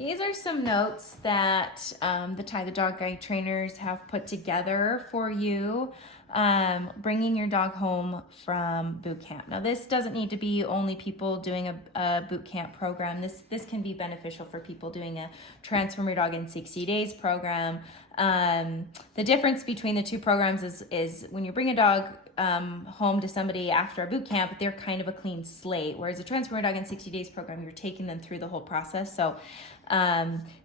These are some notes that the Ty the Dog Guide trainers have put together for you, bringing your dog home from boot camp. Now, this doesn't need to be only people doing a boot camp program. This can be beneficial for people doing a Transform Your Dog in 60 Days program. The difference between the two programs is when you bring a dog home to somebody after a boot camp, they're kind of a clean slate, whereas a Transform Your Dog in 60 Days program, you're taking them through the whole process. So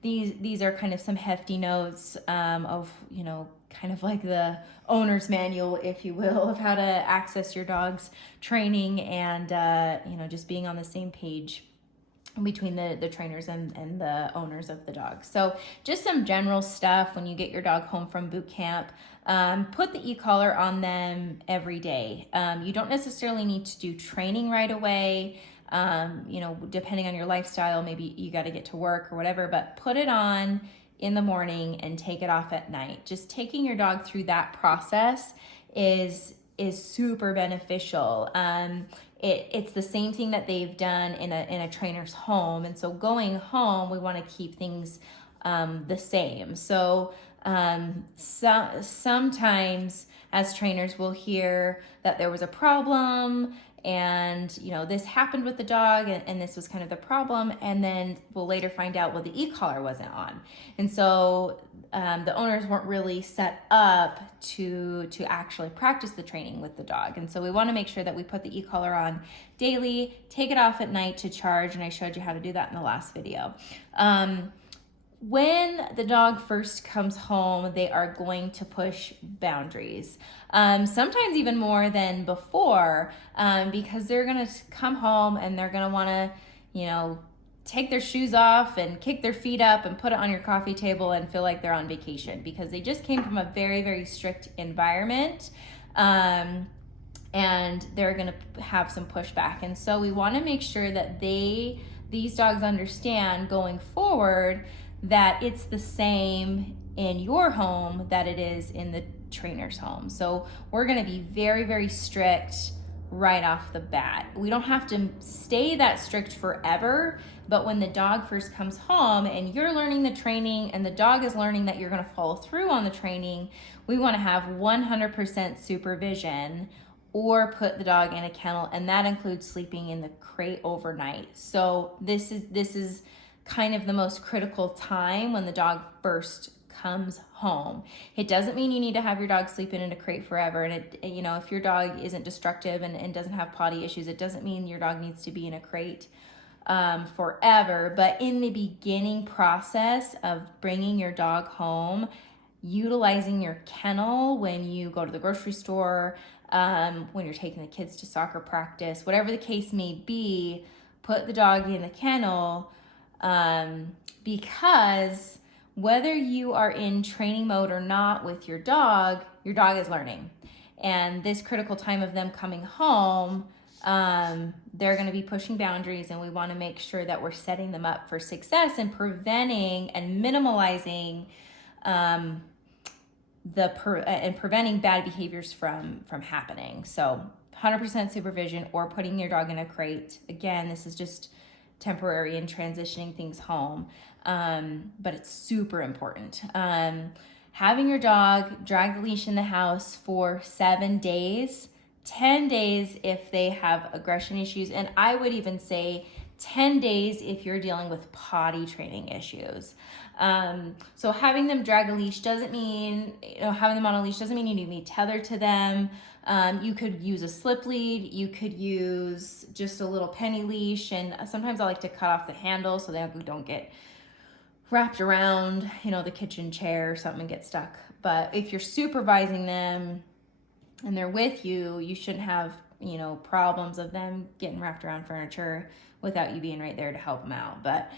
these are kind of some hefty notes of, kind of like the owner's manual, if you will, of how to access your dog's training and, just being on the same page between the trainers and the owners of the dog. So just some general stuff when you get your dog home from boot camp. Put the e-collar on them every day. You don't necessarily need to do training right away. Depending on your lifestyle, maybe you got to get to work or whatever, but put it on in the morning and take it off at night. Just taking your dog through that process is super beneficial. It's the same thing that they've done in a trainer's home. And so going home, we want to keep things the same. So sometimes as trainers we'll hear that there was a problem and this happened with the dog and this was kind of the problem, and then we'll later find out, well, the e-collar wasn't on, and so the owners weren't really set up to actually practice the training with the dog. And so we want to make sure that we put the e-collar on daily, take it off at night to charge, and I showed you how to do that in the last video. When the dog first comes home, they are going to push boundaries, sometimes even more than before, because they're going to come home and they're going to want to, take their shoes off and kick their feet up and put it on your coffee table and feel like they're on vacation because they just came from a very, very strict environment. And they're going to have some pushback. And so we want to make sure that these dogs understand going forward that it's the same in your home that it is in the trainer's home. So we're going to be very, very strict right off the bat. We don't have to stay that strict forever, but when the dog first comes home and you're learning the training and the dog is learning that you're going to follow through on the training, we want to have 100% supervision or put the dog in a kennel, and that includes sleeping in the crate overnight. So this is kind of the most critical time when the dog first comes home. It doesn't mean you need to have your dog sleeping in a crate forever. And if your dog isn't destructive and doesn't have potty issues, it doesn't mean your dog needs to be in a crate forever. But in the beginning process of bringing your dog home, utilizing your kennel when you go to the grocery store, when you're taking the kids to soccer practice, whatever the case may be, put the dog in the kennel, because whether you are in training mode or not with your dog is learning. And this critical time of them coming home, they're going to be pushing boundaries, and we want to make sure that we're setting them up for success and preventing and minimalizing and preventing bad behaviors from happening. So 100% supervision or putting your dog in a crate. Again, this is just temporary and transitioning things home, but it's super important. Having your dog drag the leash in the house for 7 days, 10 days if they have aggression issues, and I would even say 10 days if you're dealing with potty training issues. So having them drag a leash doesn't mean, having them on a leash doesn't mean you need to be tethered to them. You could use a slip lead, you could use just a little penny leash, and sometimes I like to cut off the handle so they don't get wrapped around, the kitchen chair or something and get stuck. But if you're supervising them and they're with you, you shouldn't have, problems of them getting wrapped around furniture without you being right there to help them out. But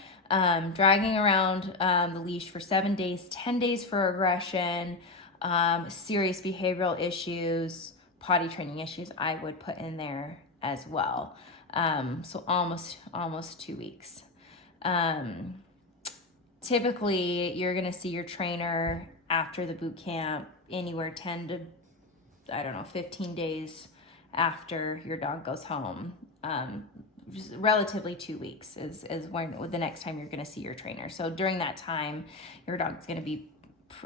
dragging around the leash for 7 days, 10 days for aggression, serious behavioral issues, potty training issues, I would put in there as well. So almost 2 weeks. Typically, you're going to see your trainer after the boot camp anywhere 10 to, 15 days after your dog goes home. relatively 2 weeks is when the next time you're going to see your trainer. So during that time, your dog's going to be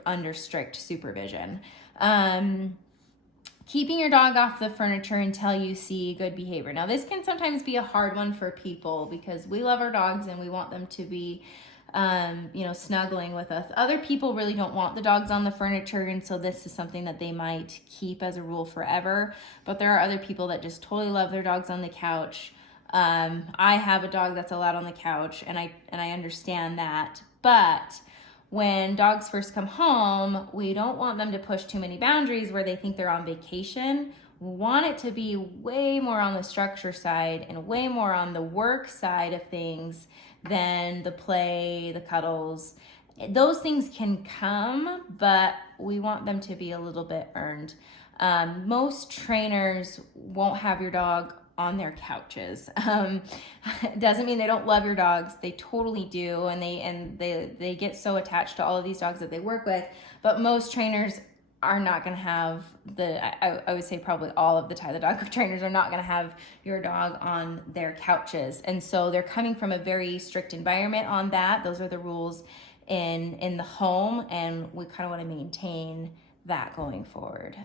under strict supervision. Keeping your dog off the furniture until you see good behavior. Now, this can sometimes be a hard one for people because we love our dogs and we want them to be, snuggling with us. Other people really don't want the dogs on the furniture, and so this is something that they might keep as a rule forever. But there are other people that just totally love their dogs on the couch. I have a dog that's allowed on the couch, and I understand that. But when dogs first come home, we don't want them to push too many boundaries where they think they're on vacation. We want it to be way more on the structure side and way more on the work side of things than the play, the cuddles. Those things can come, but we want them to be a little bit earned. Most trainers won't have your dog on their couches. Doesn't mean they don't love your dogs. They totally do, and they get so attached to all of these dogs that they work with. But most trainers are not going to have I would say probably all of the Ty the Dog trainers are not going to have your dog on their couches. And so they're coming from a very strict environment on that. Those are the rules in the home, and we kind of want to maintain that going forward.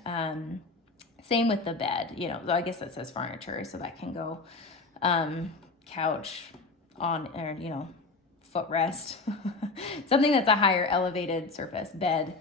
Same with the bed, I guess that says furniture, so that can go couch on, or, footrest, something that's a higher elevated surface, bed.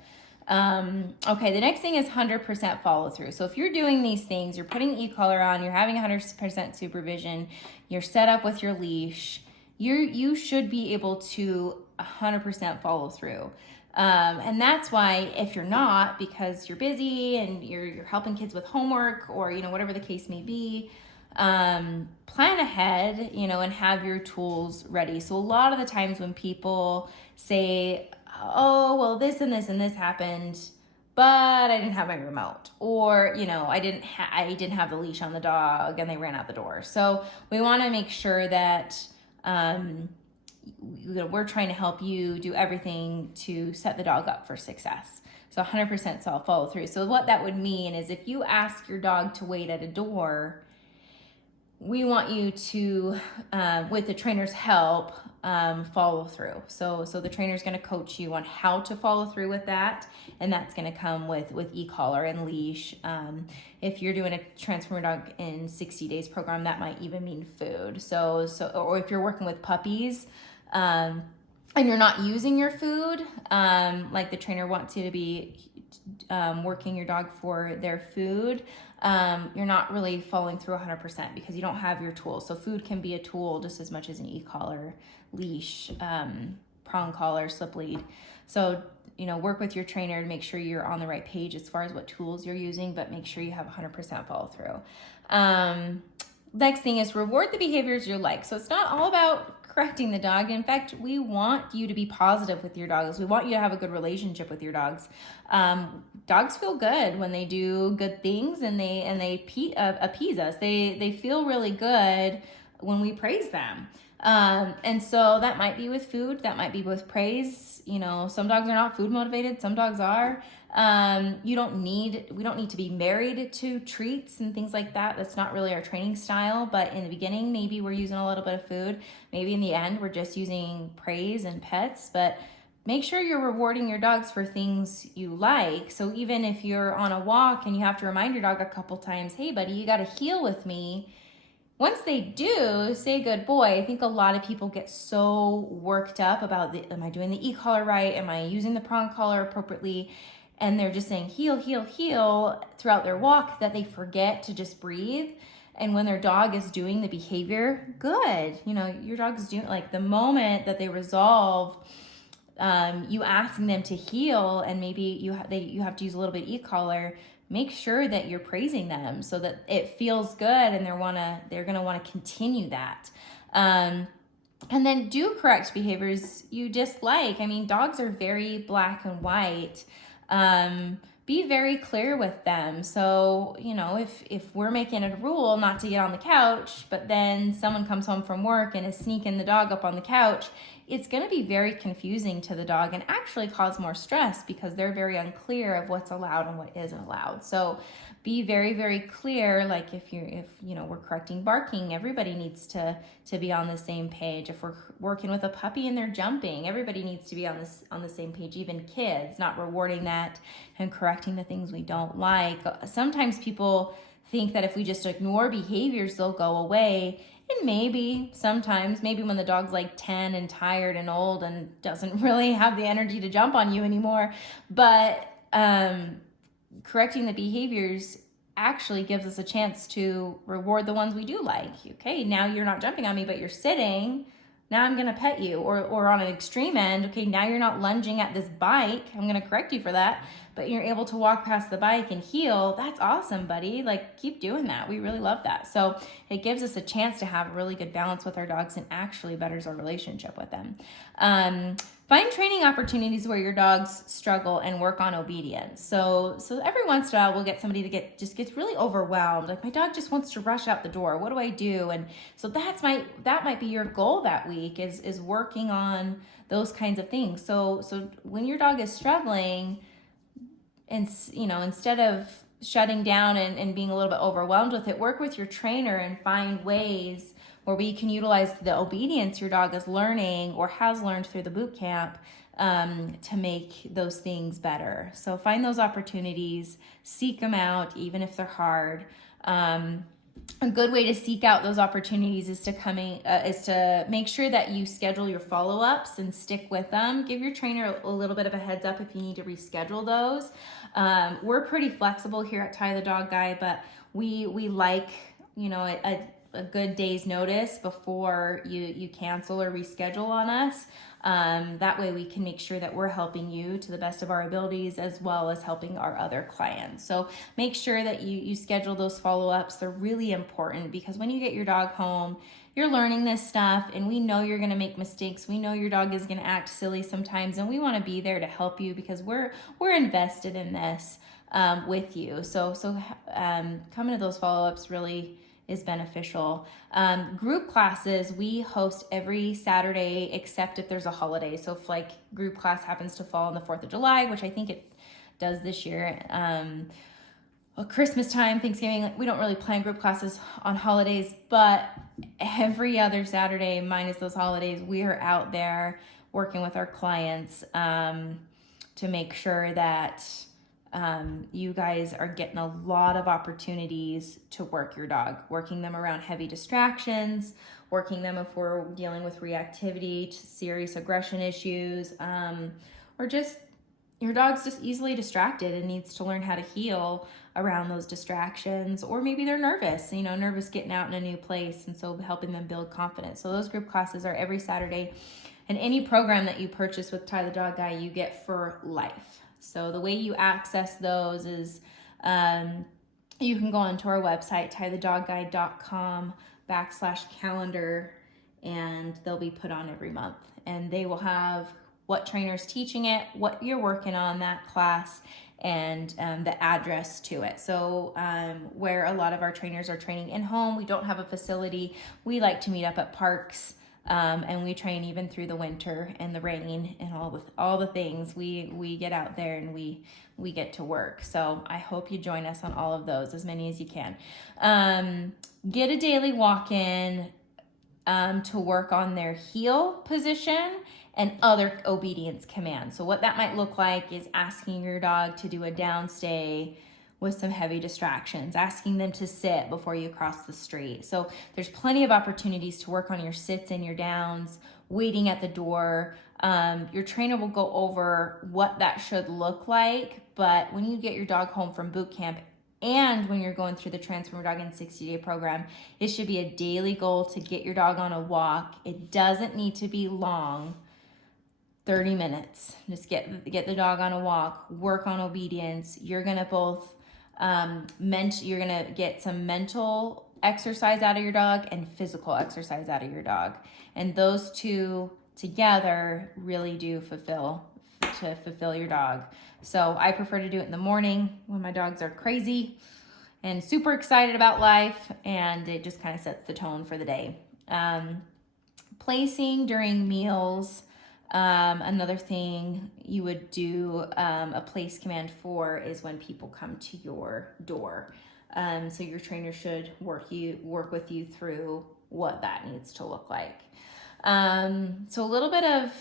Okay, the next thing is 100% follow through. So if you're doing these things, you're putting e-collar on, you're having 100% supervision, you're set up with your leash, you should be able to 100% follow through. And that's why if you're not, because you're busy and you're helping kids with homework or, whatever the case may be, plan ahead, and have your tools ready. So a lot of the times when people say, oh, well, this and this and this happened, but I didn't have my remote, or, I didn't have the leash on the dog and they ran out the door. So we want to make sure that, we're trying to help you do everything to set the dog up for success. So 100% follow through. So what that would mean is if you ask your dog to wait at a door, we want you to, with the trainer's help, follow through. So the trainer's going to coach you on how to follow through with that, and that's going to come with e-collar and leash. If you're doing a Transform Your Dog in 60 Days program, that might even mean food. So or if you're working with puppies, and you're not using your food, like the trainer wants you to be working your dog for their food, you're not really following through 100% because you don't have your tools. So food can be a tool just as much as an e-collar, leash, prong collar, slip lead. So, work with your trainer to make sure you're on the right page as far as what tools you're using, but make sure you have 100% follow through. Next thing is reward the behaviors you like. So it's not all about correcting the dog. In fact, we want you to be positive with your dogs. We want you to have a good relationship with your dogs. Dogs feel good when they do good things and they appease us. They feel really good when we praise them. And so that might be with food, that might be with praise. Some dogs are not food motivated, some dogs are. We don't need to be married to treats and things like that. That's not really our training style, but in the beginning, maybe we're using a little bit of food. Maybe in the end, we're just using praise and pets, but make sure you're rewarding your dogs for things you like. So even if you're on a walk and you have to remind your dog a couple times, hey buddy, you got to heel with me. Once they do, say good boy. I think a lot of people get so worked up about, am I doing the e-collar right? Am I using the prong collar appropriately? And they're just saying heel, heel, heel throughout their walk that they forget to just breathe. And when their dog is doing the behavior, good. Your dog's doing, like the moment that they resolve, you asking them to heel, and maybe you have to use a little bit of e-collar, make sure that you're praising them so that it feels good and they're gonna want to continue that. And then do correct behaviors you dislike. Dogs are very black and white. Be very clear with them. So, if we're making it a rule not to get on the couch, but then someone comes home from work and is sneaking the dog up on the couch, it's going to be very confusing to the dog and actually cause more stress because they're very unclear of what's allowed and what isn't allowed. So be very, very clear. Like if we're correcting barking, everybody needs to be on the same page. If we're working with a puppy and they're jumping, everybody needs to be on the same page, even kids, not rewarding that and correcting the things we don't like. Sometimes people think that if we just ignore behaviors, they'll go away. And maybe when the dog's like 10 and tired and old and doesn't really have the energy to jump on you anymore, but correcting the behaviors actually gives us a chance to reward the ones we do like. Okay, now you're not jumping on me, but you're sitting. Now I'm going to pet you. Or on an extreme end, okay, now you're not lunging at this bike. I'm going to correct you for that. But you're able to walk past the bike and heel. That's awesome, buddy. Like, keep doing that. We really love that. So it gives us a chance to have a really good balance with our dogs and actually betters our relationship with them. Find training opportunities where your dogs struggle and work on obedience. So every once in a while we'll get somebody that gets really overwhelmed. Like, my dog just wants to rush out the door. What do I do? And so that might be your goal that week is working on those kinds of things. So when your dog is struggling, and instead of shutting down and being a little bit overwhelmed with it, work with your trainer and find ways where we can utilize the obedience your dog is learning or has learned through the boot camp to make those things better. So find those opportunities, seek them out, even if they're hard. A good way to seek out those opportunities is to make sure that you schedule your follow-ups and stick with them. Give your trainer a little bit of a heads up if you need to reschedule those. We're pretty flexible here at Ty the Dog Guy, but we like a good day's notice before you cancel or reschedule on us. That way we can make sure that we're helping you to the best of our abilities as well as helping our other clients. So make sure that you schedule those follow-ups. They're really important because when you get your dog home, you're learning this stuff and we know you're going to make mistakes. We know your dog is going to act silly sometimes and we want to be there to help you because we're invested in this with you. So coming to those follow-ups really is beneficial. Group classes we host every Saturday except if there's a holiday. So if like group class happens to fall on the 4th of July, which I think it does this year, Christmas time, Thanksgiving, we don't really plan group classes on holidays, but every other Saturday minus those holidays, we are out there working with our clients to make sure that you guys are getting a lot of opportunities to work your dog, working them around heavy distractions, working them if we're dealing with reactivity, serious aggression issues, or just your dog's just easily distracted and needs to learn how to heal around those distractions, or maybe they're nervous getting out in a new place, and so helping them build confidence. So those group classes are every Saturday, and any program that you purchase with Ty the Dog Guy, you get for life. So the way you access those is you can go onto our website, tythedogguide.com/calendar, and they'll be put on every month. And they will have what trainer's teaching it, what you're working on that class, and the address to it. So where a lot of our trainers are training in home, we don't have a facility. We like to meet up at parks. And we train even through the winter and the rain and all the things. We get out there and we get to work. So I hope you join us on all of those, as many as you can. Get a daily walk-in to work on their heel position and other obedience commands. So what that might look like is asking your dog to do a downstay with some heavy distractions, asking them to sit before you cross the street. So there's plenty of opportunities to work on your sits and your downs, waiting at the door. Your trainer will go over what that should look like, but when you get your dog home from boot camp and when you're going through the Transform Your Dog in 60-Day program, it should be a daily goal to get your dog on a walk. It doesn't need to be long. 30 minutes. Just get the dog on a walk, work on obedience. You're going to both you're going to get some mental exercise out of your dog and physical exercise out of your dog. And those two together really do fulfill your dog. So I prefer to do it in the morning when my dogs are crazy and super excited about life, and it just kind of sets the tone for the day. Placing during meals. Another thing you would do a place command for is when people come to your door. So your trainer should work with you through what that needs to look like. So a little bit of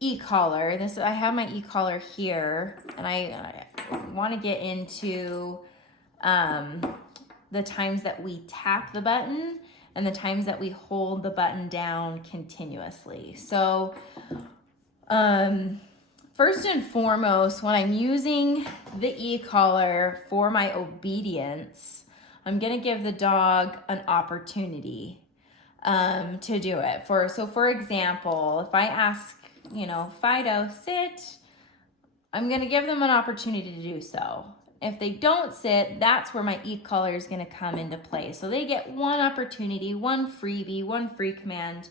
e-collar. I have my e-collar here, and I want to get into the times that we tap the button and the times that we hold the button down continuously. So first and foremost, when I'm using the e-collar for my obedience, I'm gonna give the dog an opportunity to do it. For example, if I ask, Fido, sit, I'm gonna give them an opportunity to do so. If they don't sit, that's where my e-collar is going to come into play. So they get one opportunity, one freebie, one free command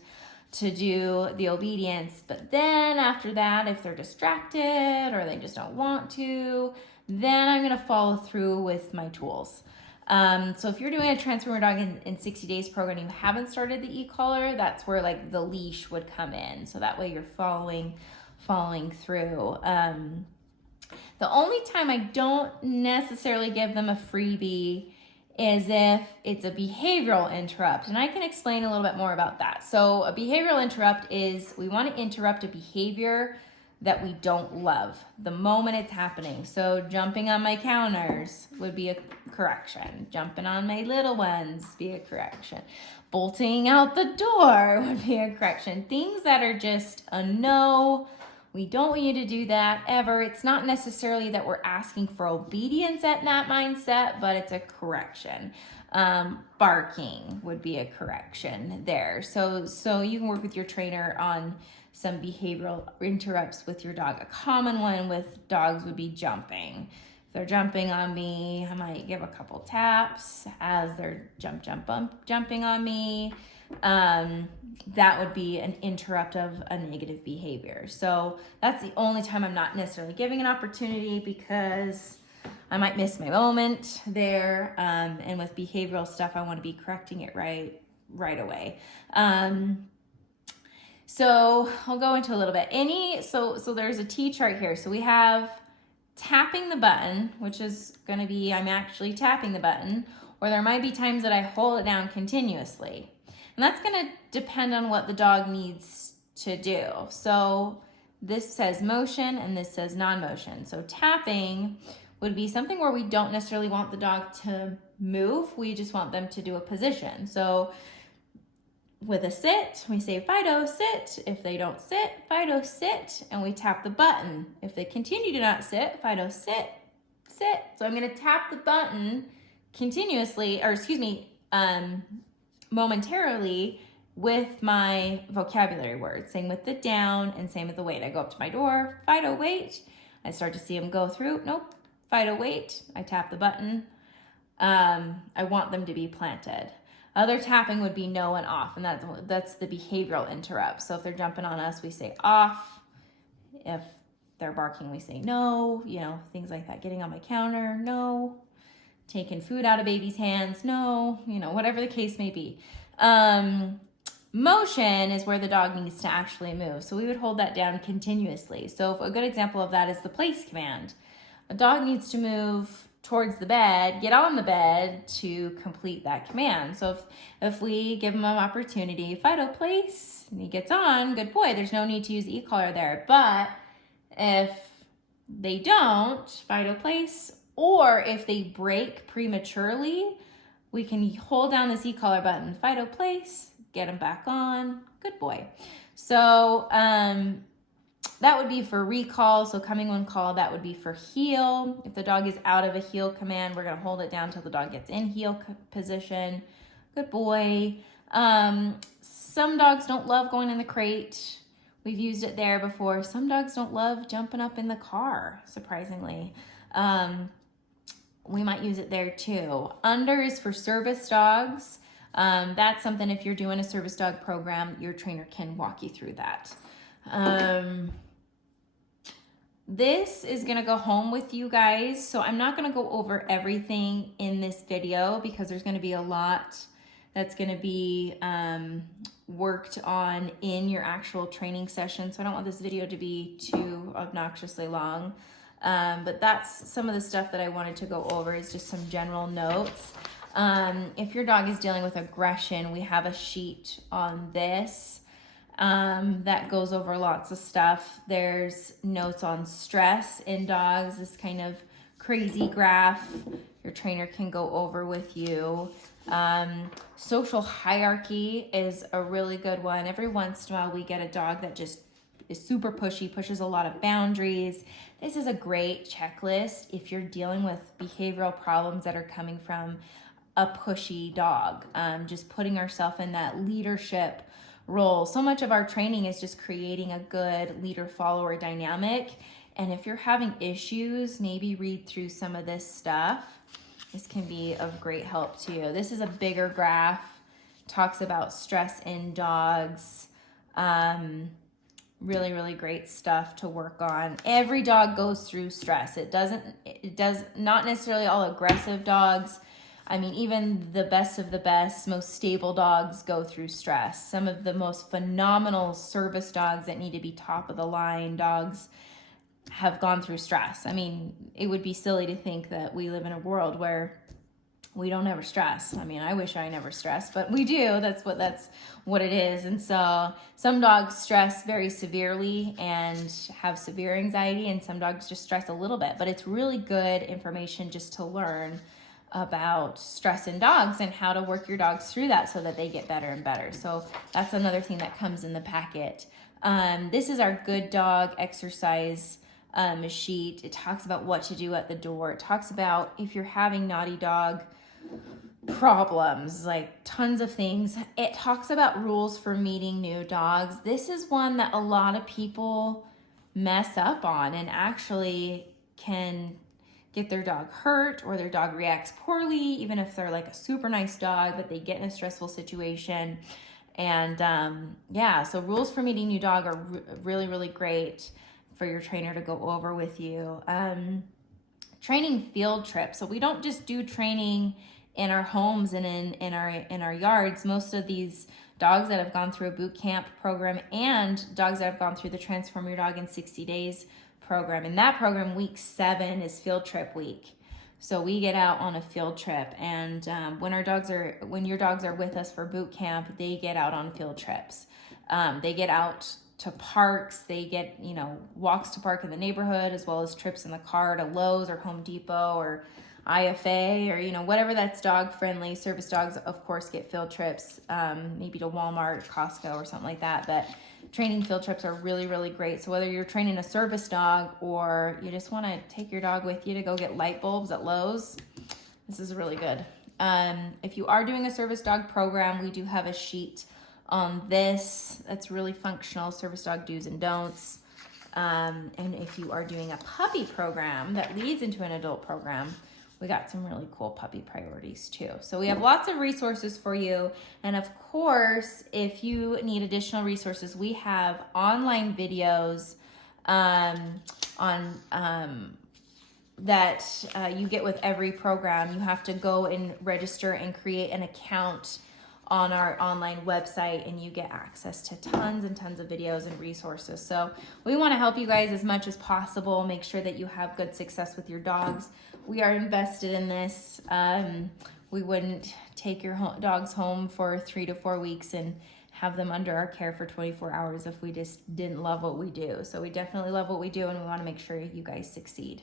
to do the obedience. But then after that, if they're distracted or they just don't want to, then I'm going to follow through with my tools. So if you're doing a Transformer Dog in 60 Days program and you haven't started the e-collar, that's where like the leash would come in. So that way you're following through. The only time I don't necessarily give them a freebie is if it's a behavioral interrupt. And I can explain a little bit more about that. So a behavioral interrupt is we want to interrupt a behavior that we don't love the moment it's happening. So jumping on my counters would be a correction. Jumping on my little ones be a correction. Bolting out the door would be a correction. Things that are just a no. We don't want you to do that ever. It's not necessarily that we're asking for obedience at that mindset, but it's a correction. Barking would be a correction there. So you can work with your trainer on some behavioral interrupts with your dog. A common one with dogs would be jumping. If they're jumping on me, I might give a couple taps as they're jumping on me. That would be an interrupt of a negative behavior. So that's the only time I'm not necessarily giving an opportunity because I might miss my moment there. And with behavioral stuff, I want to be correcting it right away. So I'll go into a little bit. So there's a T chart here. So we have tapping the button, which is going to be I'm actually tapping the button, or there might be times that I hold it down continuously. And that's going to depend on what the dog needs to do. So this says motion and this says non-motion. So tapping would be something where we don't necessarily want the dog to move. We just want them to do a position. So with a sit, we say Fido, sit. If they don't sit, Fido, sit. And we tap the button. If they continue to not sit, Fido, sit, sit. So I'm going to tap the button continuously, momentarily with my vocabulary words. Same with the down and same with the wait. I go up to my door, Fido, wait. I start to see them go through. Nope. Fido, wait. I tap the button. I want them to be planted. Other tapping would be no and off, and that's the behavioral interrupt. So if they're jumping on us, we say off. If they're barking, we say no, things like that. Getting on my counter, no. Taking food out of baby's hands, no, whatever the case may be. Motion is where the dog needs to actually move. So we would hold that down continuously. So a good example of that is the place command. A dog needs to move towards the bed, get on the bed to complete that command. So if we give him an opportunity, Fido, place, and he gets on, good boy, there's no need to use the e-collar there. But if they don't, Fido, place, or if they break prematurely, we can hold down this e-collar button, Fido, place, get them back on, good boy. So that would be for recall. So coming when called, that would be for heel. If the dog is out of a heel command, we're going to hold it down until the dog gets in heel position. Good boy. Some dogs don't love going in the crate. We've used it there before. Some dogs don't love jumping up in the car, surprisingly. We might use it there too. Under is for service dogs. That's something if you're doing a service dog program, your trainer can walk you through that. This is going to go home with you guys. So I'm not going to go over everything in this video because there's going to be a lot that's going to be worked on in your actual training session. So I don't want this video to be too obnoxiously long. But that's some of the stuff that I wanted to go over, is just some general notes. If your dog is dealing with aggression, we have a sheet on this that goes over lots of stuff. There's notes on stress in dogs, this kind of crazy graph your trainer can go over with you. Social hierarchy is a really good one. Every once in a while we get a dog that just is super pushy, pushes a lot of boundaries. This is a great checklist if you're dealing with behavioral problems that are coming from a pushy dog. Just putting ourselves in that leadership role. So much of our training is just creating a good leader-follower dynamic. And if you're having issues, maybe read through some of this stuff. This can be of great help to you. This is a bigger graph, talks about stress in dogs. Really, really great stuff to work on. Every dog goes through stress. It does not necessarily all aggressive dogs. I mean, even the best of the best, most stable dogs go through stress. Some of the most phenomenal service dogs that need to be top of the line dogs have gone through stress. I mean, it would be silly to think that we live in a world where we don't ever stress. I mean, I wish I never stressed, but we do. That's what it is. And so some dogs stress very severely and have severe anxiety, and some dogs just stress a little bit. But it's really good information just to learn about stress in dogs and how to work your dogs through that so that they get better and better. So that's another thing that comes in the packet. This is our good dog exercise sheet. It talks about what to do at the door. It talks about if you're having naughty dog problems, like tons of things. It talks about rules for meeting new dogs. This is one that a lot of people mess up on and actually can get their dog hurt, or their dog reacts poorly, even if they're like a super nice dog, but they get in a stressful situation. And yeah, so rules for meeting new dog are really, really great for your trainer to go over with you. Training field trips. So we don't just do training in our homes and in our yards. Most of these dogs that have gone through a boot camp program and dogs that have gone through the Transform Your Dog in 60 Days program. In that program, week 7 is field trip week. So we get out on a field trip, and when your dogs are with us for boot camp, they get out on field trips. They get out to parks. They get, walks to park in the neighborhood, as well as trips in the car to Lowe's or Home Depot or IFA, or whatever that's dog friendly. Service dogs, of course, get field trips, maybe to Walmart, Costco, or something like that. But training field trips are really, really great. So whether you're training a service dog or you just want to take your dog with you to go get light bulbs at Lowe's, this is really good. If you are doing a service dog program, we do have a sheet on this that's really functional, service dog do's and don'ts. And if you are doing a puppy program that leads into an adult program, we got some really cool puppy priorities too. So we have lots of resources for you. And of course, if you need additional resources, we have online videos that you get with every program. You have to go and register and create an account on our online website, and you get access to tons and tons of videos and resources. So we want to help you guys as much as possible, make sure that you have good success with your dogs. We are invested in this. We wouldn't take your dogs home for 3 to 4 weeks and have them under our care for 24 hours if we just didn't love what we do. So we definitely love what we do, and we want to make sure you guys succeed.